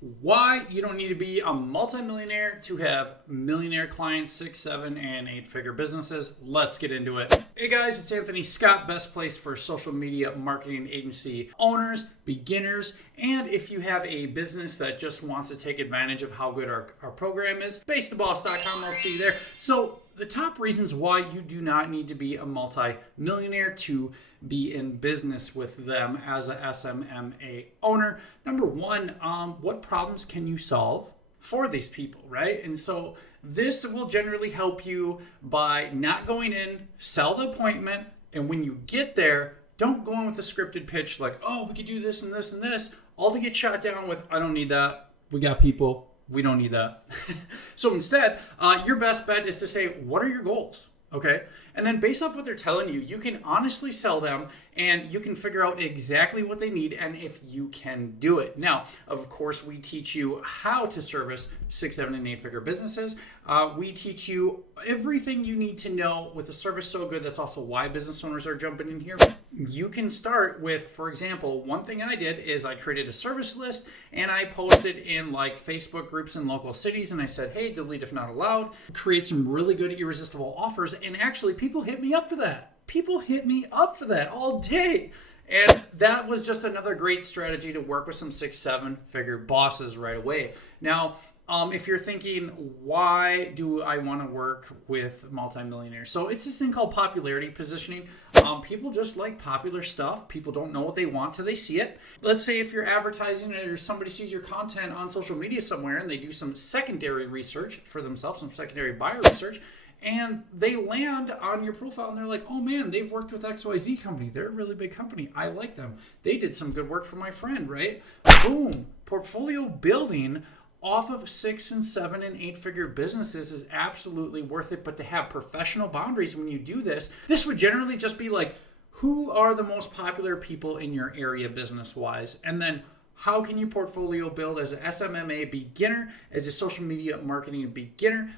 Why you don't need to be a multimillionaire to have millionaire clients, 6, 7, and 8-figure businesses. Let's get into it. Hey guys, it's Anthony Scott, best place for social media marketing agency owners, beginners, and if you have a business that just wants to take advantage of how good our program is, basetheboss.com, I'll see you there. So the top reasons why you do not need to be a multi-millionaire to be in business with them as a SMMA owner. Number one, what problems can you solve for these people, right? And so this will generally help you by not going in, sell the appointment, and when you get there, don't go in with a scripted pitch like, oh, we could do this and this and this, all to get shot down with, I don't need that. We got people. We don't need that. So instead, your best bet is to say, what are your goals? Okay. And then based off what they're telling you, you can honestly sell them and you can figure out exactly what they need and if you can do it. Now, of course, we teach you how to service 6, 7, and 8-figure businesses. We teach you everything you need to know with a service so good. That's also why business owners are jumping in here. You can start with, for example, one thing I did is I created a service list and I posted in like Facebook groups in local cities and I said, hey, delete if not allowed, create some really good irresistible offers. And actually people hit me up for that. People hit me up for that all day. And that was just another great strategy to work with some 6, 7-figure bosses right away. Now, if you're thinking, why do I want to work with multimillionaires? So it's this thing called popularity positioning. People just like popular stuff. People don't know what they want till they see it. Let's say if you're advertising or somebody sees your content on social media somewhere and they do some secondary research for themselves, some secondary buyer research, and they land on your profile and they're like, oh man, they've worked with XYZ company. They're a really big company. I like them. They did some good work for my friend, right? Boom. Portfolio building off of 6 and 7 and 8-figure businesses is absolutely worth it. But to have professional boundaries when you do this, this would generally just be like, who are the most popular people in your area business-wise? And then how can you portfolio build as an SMMA beginner, as a social media marketing beginner?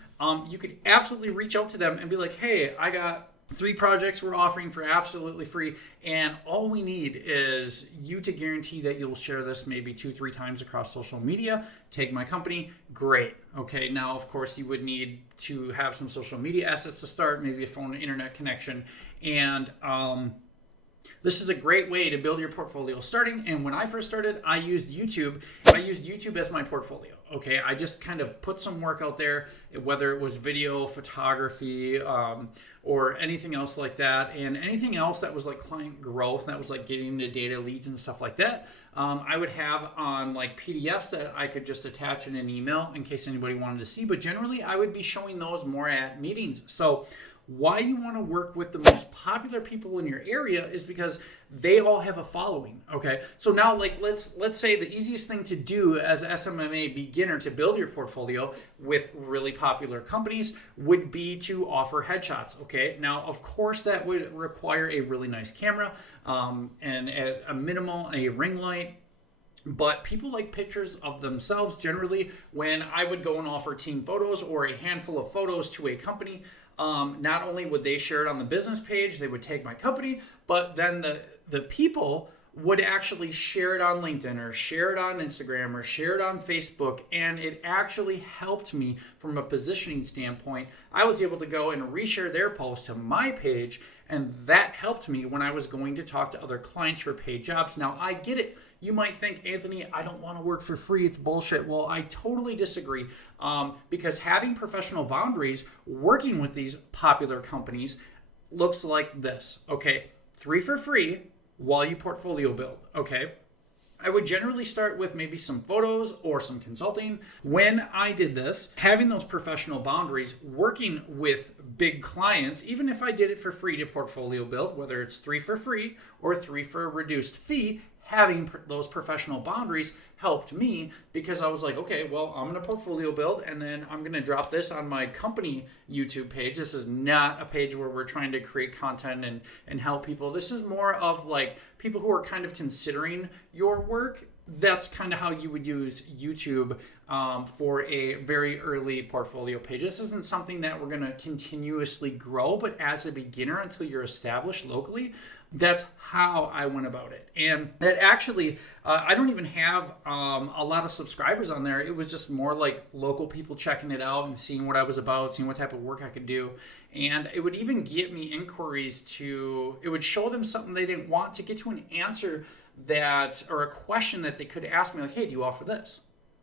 You could absolutely reach out to them and be like, hey, I got 3 projects we're offering for absolutely free. And all we need is you to guarantee that you'll share this maybe 2-3 times across social media. Take my company. Great. Okay. Now, of course, you would need to have some social media assets to start, maybe a phone and internet connection. And, this is a great way to build your portfolio starting. And when I first started, I used YouTube. I used YouTube as my portfolio. Okay. I just kind of put some work out there, whether it was video, photography, or anything else like that. And anything else that was like client growth, that was like getting into data leads and stuff like that. I would have on like PDFs that I could just attach in an email in case anybody wanted to see. But generally, I would be showing those more at meetings. So why you want to work with the most popular people in your area is because they all have a following. Okay. So now like let's say the easiest thing to do as an SMMA beginner to build your portfolio with really popular companies would be to offer headshots. Okay. Now, of course, that would require a really nice camera and at a minimal, a ring light. But people like pictures of themselves generally. When I would go and offer team photos or a handful of photos to a company, not only would they share it on the business page, they would tag my company, but then the people would actually share it on LinkedIn or share it on Instagram or share it on Facebook. And it actually helped me from a positioning standpoint. I was able to go and reshare their post to my page. And that helped me when I was going to talk to other clients for paid jobs. Now, I get it. You might think, Anthony, I don't want to work for free. It's bullshit. Well, I totally disagree because having professional boundaries, working with these popular companies looks like this. Okay, 3 for free while you portfolio build. Okay. I would generally start with maybe some photos or some consulting. When I did this, having those professional boundaries, working with big clients, even if I did it for free to portfolio build, whether it's 3 for free or 3 for a reduced fee, having those professional boundaries helped me because I was like, okay, well, I'm going to portfolio build and then I'm going to drop this on my company YouTube page. This is not a page where we're trying to create content and help people. This is more of like people who are kind of considering your work. That's kind of how you would use YouTube for a very early portfolio page. This isn't something that we're going to continuously grow, but as a beginner until you're established locally, That's how I went about it. And that actually, I don't even have a lot of subscribers on there. It was just more like local people checking it out and seeing what I was about, seeing what type of work I could do. And it would even get me inquiries it would show them something they didn't want to get to an answer or a question that they could ask me, like, hey, do you offer this?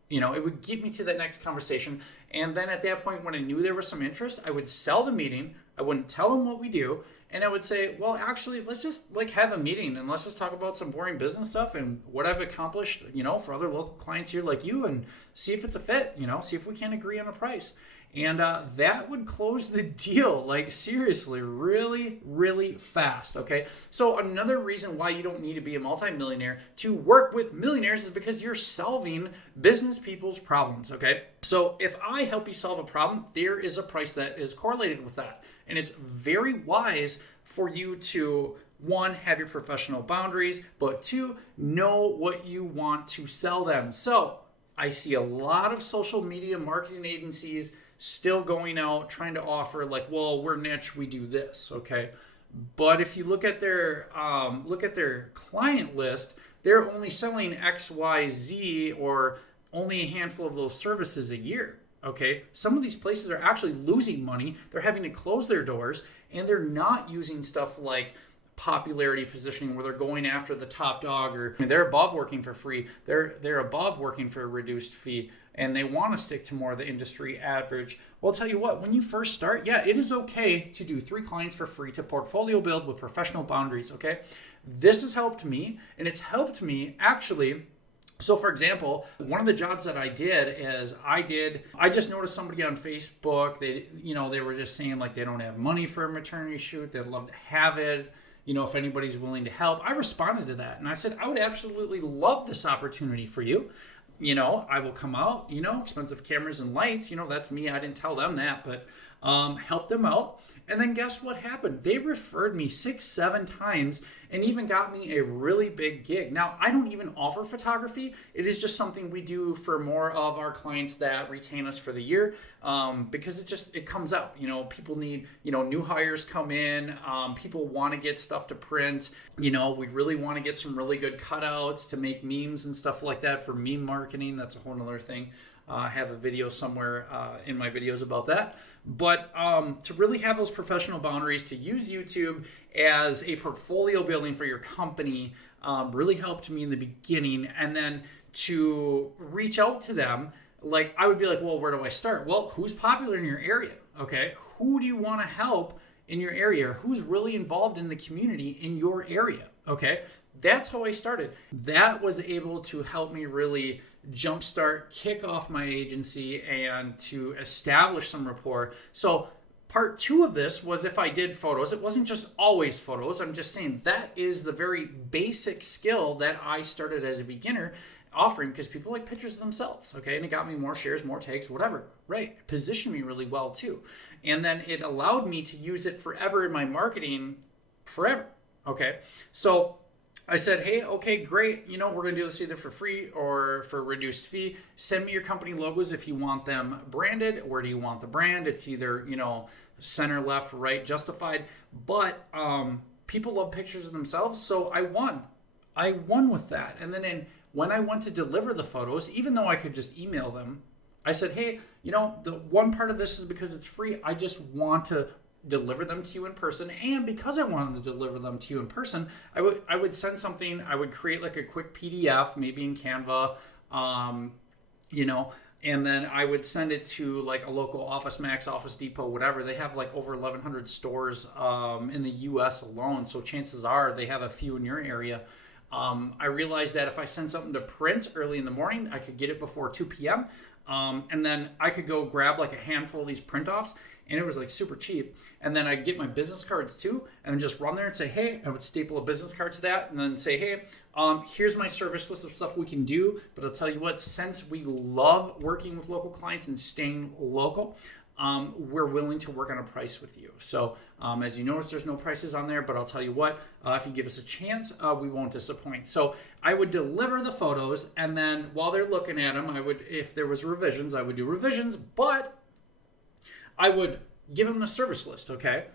It would get me to that next conversation. And then at that point, when I knew there was some interest, I would sell the meeting. I wouldn't tell them what we do. And I would say, well, actually, let's just have a meeting and let's just talk about some boring business stuff and what I've accomplished, for other local clients here like you, and see if it's a fit, see if we can agree on a price. And that would close the deal, like seriously, really, really fast, okay? So another reason why you don't need to be a multimillionaire to work with millionaires is because you're solving business people's problems, okay? So if I help you solve a problem, there is a price that is correlated with that. And it's very wise for you to, one, have your professional boundaries, but two, know what you want to sell them. So I see a lot of social media marketing agencies still going out trying to offer like, well, we're niche, we do this, okay? But if you look at their client list, they're only selling X, Y, Z, or only a handful of those services a year. Okay, some of these places are actually losing money. They're having to close their doors, and they're not using stuff like popularity positioning where they're going after the top dog, or they're above working for free. They're above working for a reduced fee, and they want to stick to more of the industry average. Well, I'll tell you what, when you first start, yeah, it is okay to do 3 clients for free to portfolio build with professional boundaries, okay? This has helped me, and it's helped me actually. So for example, one of the jobs that I did is I just noticed somebody on Facebook, they were just saying like they don't have money for a maternity shoot. They'd love to have it. If anybody's willing to help. I responded to that and I said, I would absolutely love this opportunity for you. I will come out, expensive cameras and lights, that's me. I didn't tell them that, but help them out. And then guess what happened? They referred me 6-7 times and even got me a really big gig. Now, I don't even offer photography. It is just something we do for more of our clients that retain us for the year, because it comes out. People need, new hires come in. People want to get stuff to print. We really want to get some really good cutouts to make memes and stuff like that for meme marketing. That's a whole other thing. I have a video somewhere in my videos about that. But to really have those professional boundaries, to use YouTube as a portfolio building for your company really helped me in the beginning. And then to reach out to them, like I would be like, well, where do I start? Well, who's popular in your area? Okay, who do you want to help in your area? Who's really involved in the community in your area? Okay, that's how I started. That was able to help me really jumpstart, kick off my agency, and to establish some rapport. So part 2 of this was if I did photos. It wasn't just always photos. I'm just saying that is the very basic skill that I started as a beginner offering, because people like pictures of themselves, okay? And it got me more shares, more takes, whatever. Right. It positioned me really well too. And then it allowed me to use it forever in my marketing forever. Okay. So I said, hey, okay, great. We're going to do this either for free or for a reduced fee. Send me your company logos if you want them branded. Where do you want the brand? It's either, center, left, right, justified. But people love pictures of themselves. So I won with that. And then when I went to deliver the photos, even though I could just email them, I said, hey, the one part of this is because it's free. I just want to deliver them to you in person. And because I wanted to deliver them to you in person, I would send something. I would create like a quick PDF, maybe in Canva, and then I would send it to like a local Office Max, Office Depot, whatever. They have like over 1,100 stores in the US alone. So chances are they have a few in your area. I realized that if I send something to print early in the morning, I could get it before 2 p.m. And then I could go grab like a handful of these print offs, and it was like super cheap. And then I'd get my business cards too, and then just run there and say, hey, I would staple a business card to that, and then say, hey, here's my service list of stuff we can do. But I'll tell you what, since we love working with local clients and staying local, we're willing to work on a price with you. So as you notice, there's no prices on there, but I'll tell you what, if you give us a chance, we won't disappoint. So I would deliver the photos, and then while they're looking at them, if there was revisions, I would do revisions, but I would give them the service list, okay?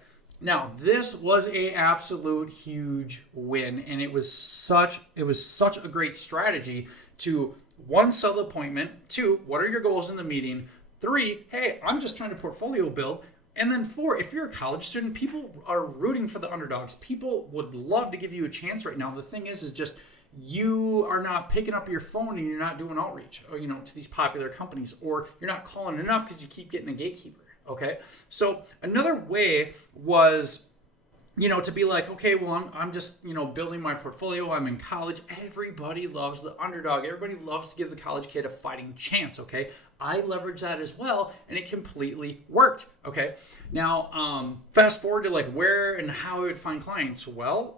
Now, this was a absolute huge win, and it was such a great strategy to, one, sell the appointment, two, what are your goals in the meeting, three, hey, I'm just trying to portfolio build, and then four, if you're a college student, people are rooting for the underdogs. People would love to give you a chance right now. The thing is just you are not picking up your phone and you're not doing outreach, or, to these popular companies, or you're not calling enough because you keep getting a gatekeeper. Okay, so another way was, to be like, okay, well, I'm just, building my portfolio. I'm in college. Everybody loves the underdog. Everybody loves to give the college kid a fighting chance. Okay, I leveraged that as well, and it completely worked. Okay, now fast forward to like where and how I would find clients. Well,